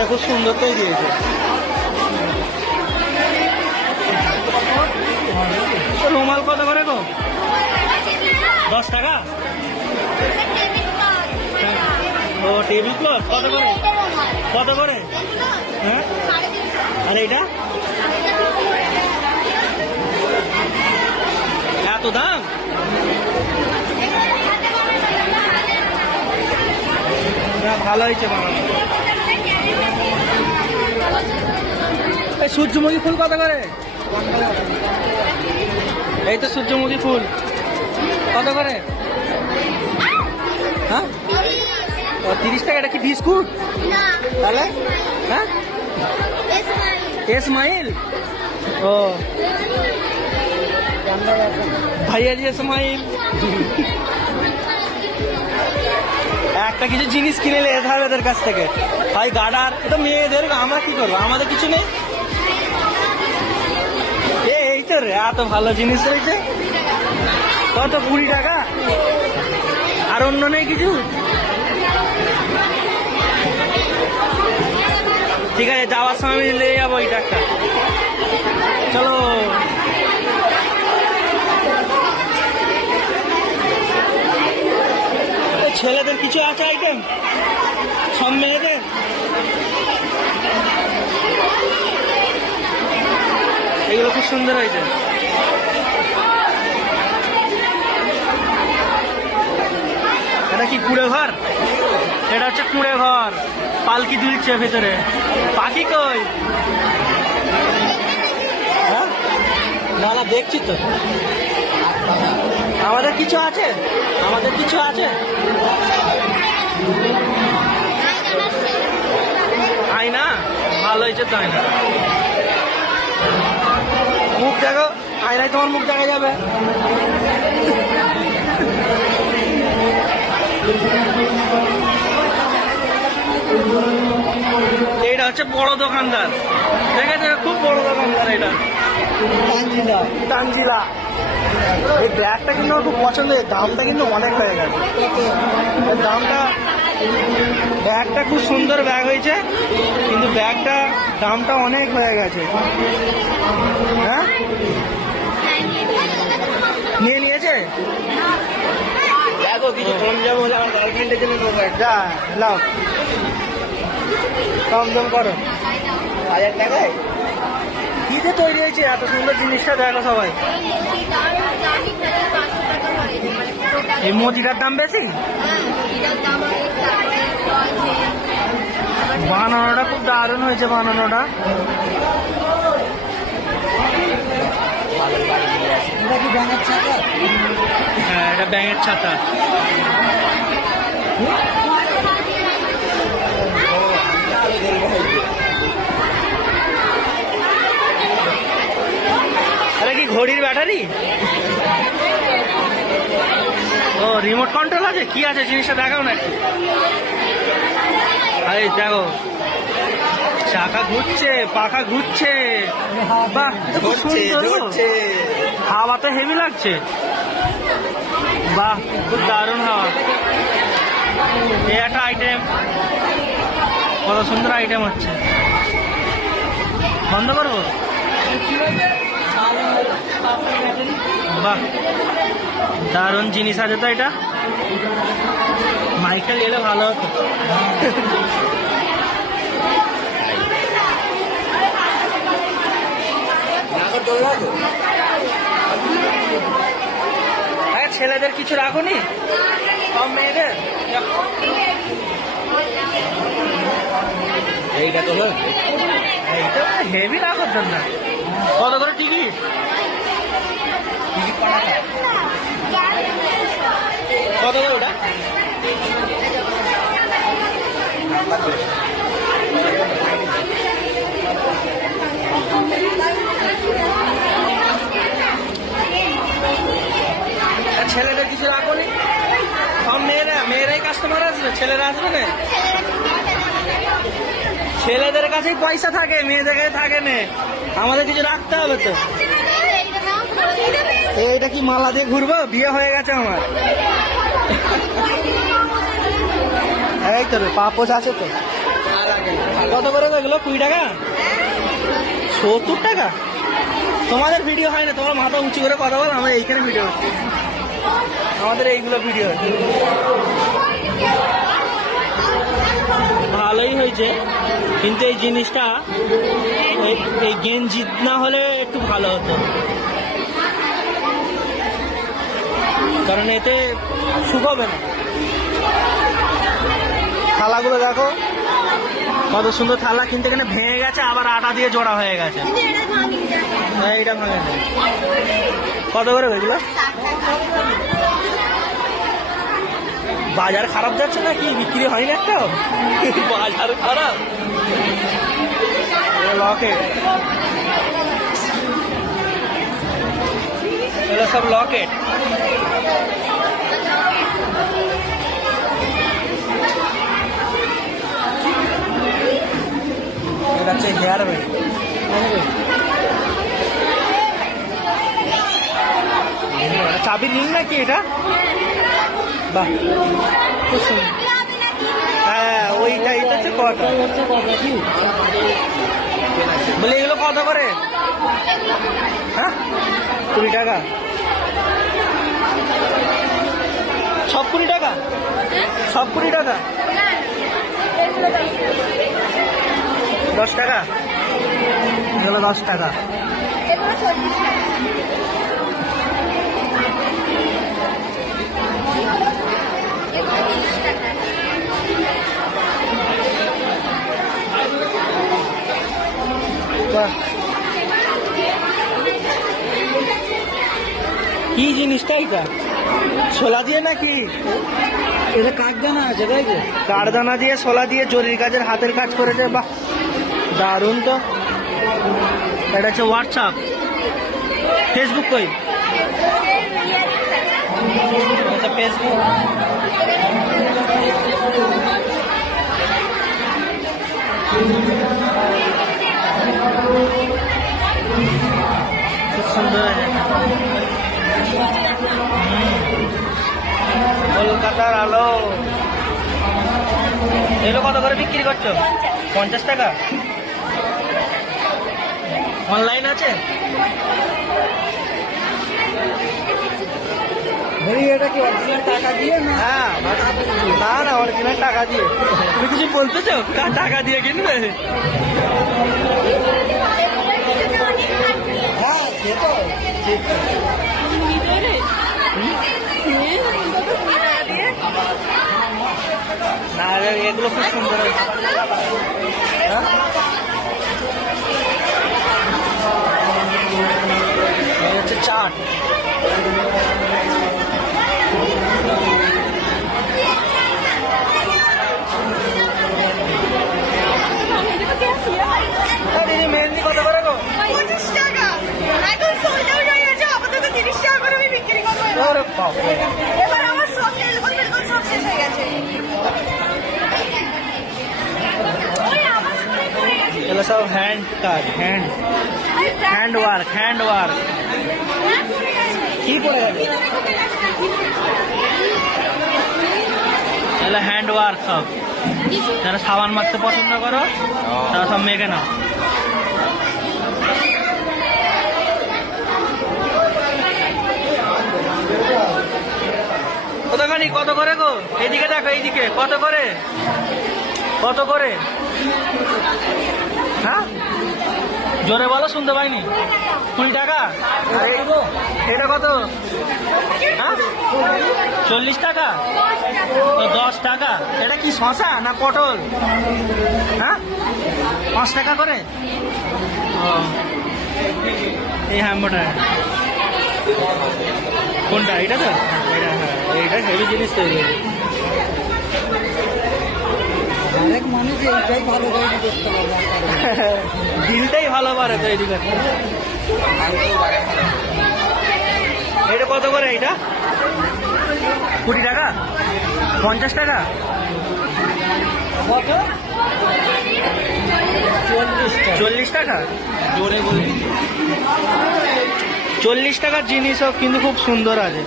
এটা খুব সুন্দর তো দিয়েছে রুমাল কত করে গো? দশ টাকা? ও টেবিল ক্লথ কত করে? কত করে? হ্যাঁ? আর এইটা? এত দাম? ভালো হয়েছে বানানো। সূর্যমুখী ফুল কত করে? এই তো সূর্যমুখী ফুল। কত করে? হ্যাঁ? ও তিরিশ টাকা এটা কি বিস্কুট? তাহলে? হ্যাঁ? এসমাইল ও। ভাইয়া জি এসমাইল একটা কিছু জিনিস কিনে হবে এদের কাছ থেকে। ভাই, গাডার, এটা মেয়েদের, আমরা কি করব? আমাদের কিছু নেই? এই তো রে, এত ভালো জিনিস রয়েছে। কত, কুড়ি টাকা? আর অন্য নেই কিছু? ঠিক আছে, যাওয়ার সময় নিয়ে যাব এটা একটা চলো এই ছেলেদের কিছু আছে আইটেম সব মেয়েদের এগুলো খুব সুন্দর হয়েছে। এটা কি কুড়ে ঘর? এটা হচ্ছে কুড়ে ঘর। পালকি দুলছে ভেতরে। পাখি কই? হ্যাঁ? না না, দেখছি তো। আমাদের কিছু আছে? আমাদের কিছু আছে? আয়না? ভালো হয়েছে তো আয়না। মুখ দেখো আয়নায় তোমার মুখ দেখা যাবে। এটা হচ্ছে বড় দোকানদার। ঠিক আছে খুব বড় দোকানদার এটা। তানজিলা। তানজিলা। এই ব্যাগটা কিন্তু আমার খুব পছন্দ দামটা কিন্তু অনেক হয়ে গেছে। দামটা ব্যাগটা খুব সুন্দর ব্যাগ হয়েছে কিন্তু ব্যাগটা দামটা অনেক হয়ে গেছে। হ্যাঁ? নিয়ে নিয়েছে? দেখো কিছু কম হলে আমার গার্লফ্রেন্ডের জন্য নেব যা লাও কম দাম করো। হাজার টাকায়? কিতে তৈরি হয়েছে, এত সুন্দর জিনিসটা দেখো সবাই। এই মোদিটার দাম বেশি? বানানোটা খুব দারুণ হয়েছে, বানানোটা। হ্যাঁ এটা ছাতা। কি ঘড়ির ব্যাটারি? ও রিমোট কন্ট্রোল আছে? কি আছে জিনিসটা দেখাও না একটু। আরে দেখো। চাকা ঘুরছে পাখা ঘুরছে। বাহ। হাওয়া তো হেভি লাগছে। বাহ খুব দারুণ হাওয়া। এই একটা আইটেম কত সুন্দর আইটেম হচ্ছে। বন্ধ করব? বাহ, দারুণ জিনিস আছে তো এটা। মাইকেল গেলে ভালো হতো। হ্যাঁ ছেলেদের কিছু রাখুনি? সব মেয়েদের? হেভি কত করে টিকিট? কত ছেলেদের কিছু রাখুনি সব মেয়েরা, মেয়েরাই কাস্টমার আসবে ছেলেরা আসবে না ছেলেদের কাছেই পয়সা থাকে, মেয়েদের কাছে থাকে না। আমাদের কিছু রাখতে হবে তো। এইটা কি মালা দিয়ে ঘুরবো? বিয়ে হয়ে গেছে আমার। এই তো রে পাপোজ আছে তো। কত করে এগুলো কুড়ি টাকা? সত্তর টাকা? তোমাদের ভিডিও হয় না তোমার মাথা উঁচু করে কথা বল আমরা এইখানে ভিডিও আমাদের এইগুলো ভিডিও ভালোই হয়েছে, কিন্তু এই জিনিসটা, এই- এই গেঞ্জি না হলে একটু ভালো হতো। কারণ এতে শুকোবে না। থালাগুলো দেখো কত সুন্দর থালা কিনতে এখানে ভেঙে গেছে আবার আটা দিয়ে জোড়া হয়ে গেছে। হ্যাঁ, ভাঙে না। কত করে হয়েছিল বাজার খারাপ যাচ্ছে নাকি বিক্রি হয়নি একটা? বাজার খারাপ। লকেট এগুলো সব লকেট। এটা হচ্ছে হেয়ার চাবি নিন নাকি এটা? বাহ হ্যাঁ ওইটা, এটা হচ্ছে বলে এগুলো কত করে? হ্যাঁ? কুড়ি টাকা। সব কুড়ি টাকা? সব কুড়ি টাকা? দশ টাকা? এগুলো দশ টাকা। বাহ। কি জিনিসটা এটা ছোলা দিয়ে নাকি? এটা কাকদানা আছে তাই তো? কারদানা দিয়ে ছোলা দিয়ে জরির কাজের হাতের কাজ করেছে বাহ! দারুণ তো। এটা হচ্ছে হোয়াটসঅ্যাপ ফেসবুক কই? আচ্ছা ফেসবুক সুন্দর। কলকাতার আলো। এগুলো কত করে বিক্রি করছ? পঞ্চাশ টাকা? অনলাইন আছে? এটা কি অরিজিনাল টাকা দিয়ে না? হ্যাঁ না না অরিজিনাল টাকা দিয়ে। তুমি কিছু বলতে চাও কার টাকা দিয়ে কিনবে? হ্যাঁ সে তো। ঠিক না এগুলো খুব সুন্দর হ্যাঁ? হচ্ছে চাট ও দিদি মেহেন্দি কত করে গো পঁচিশ টাকা এখন সোল্ড আউট হয়ে গেছে আপাতত তিরিশ টাকা করে আমি বিক্রি করব এবার। আমার সব শেষ হয়ে গেছে। গেছে। এগুলো হ্যান্ড কাজ hand hand work hand work কি পড়ে যাবে এগুলো হ্যান্ড ওয়ার্ক সব। যারা সাবান মারতে পছন্দ করো তারা সব মেখে নাও। কতখানি কত করে গো? এইদিকে দেখো এইদিকে। কত করে? কত করে? হ্যাঁ? জোরে বলো শুনতে পাইনি। কুড়ি টাকা? এটা কত? হ্যাঁ? চল্লিশ টাকা? তো দশ টাকা। এটা কি শশা না পটল? হ্যাঁ? পাঁচ টাকা করে? এই হ্যাম্বোটা কোনটা? এটা তো? এটা হ্যাঁ এইটা হেভি জিনিস তৈরি হয়েছে অনেক মানুষ এইটাই ভালো তৈরি করতে দিলটাই ভালো পারে তৈরি করতে এটা কত করে এটা কুড়ি টাকা? পঞ্চাশ টাকা? কত? চল্লিশ টাকা চল্লিশ টাকা। জোরে বলবি? চল্লিশ টাকার জিনিসও কিন্তু খুব সুন্দর আছে।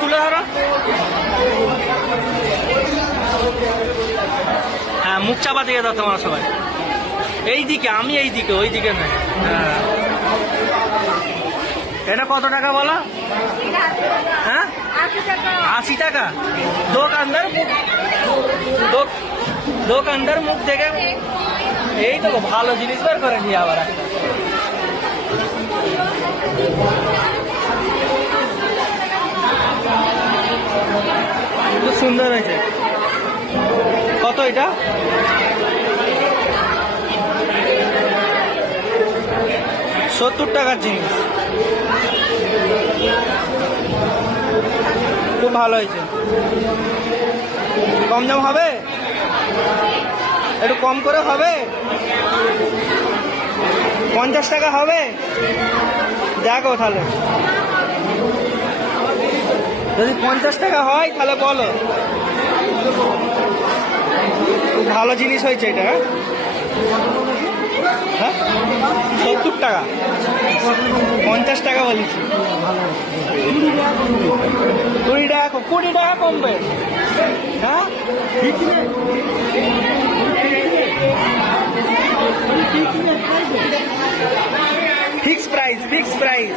তুলে হ্যাঁ মুখ চাপা দিয়ে দাও তোমার সবাই। এই দিকে আমি এই দিকে ওই দিকে নয়। হ্যাঁ। এটা কত টাকা বলো? হ্যাঁ? আশি টাকা। দোকানদার দোকানদার মুখ দেখে এই তো ভালো জিনিস বের করেছি আবার একটা। সুন্দর হয়েছে। কত এটা? সত্তর টাকার জিনিস। খুব ভালো হয়েছে। কম দাম হবে? একটু কম করে হবে? পঞ্চাশ টাকা হবে? দেখো তাহলে। যদি পঞ্চাশ টাকা হয়, তাহলে বলো। খুব ভালো জিনিস হয়েছে এটা হ্যাঁ? হ্যাঁ? সত্তর টাকা। পঞ্চাশ টাকা বলেছি। কুড়ি টাকা কুড়ি টাকা কমবে। হ্যাঁ? Fixed price, fixed price.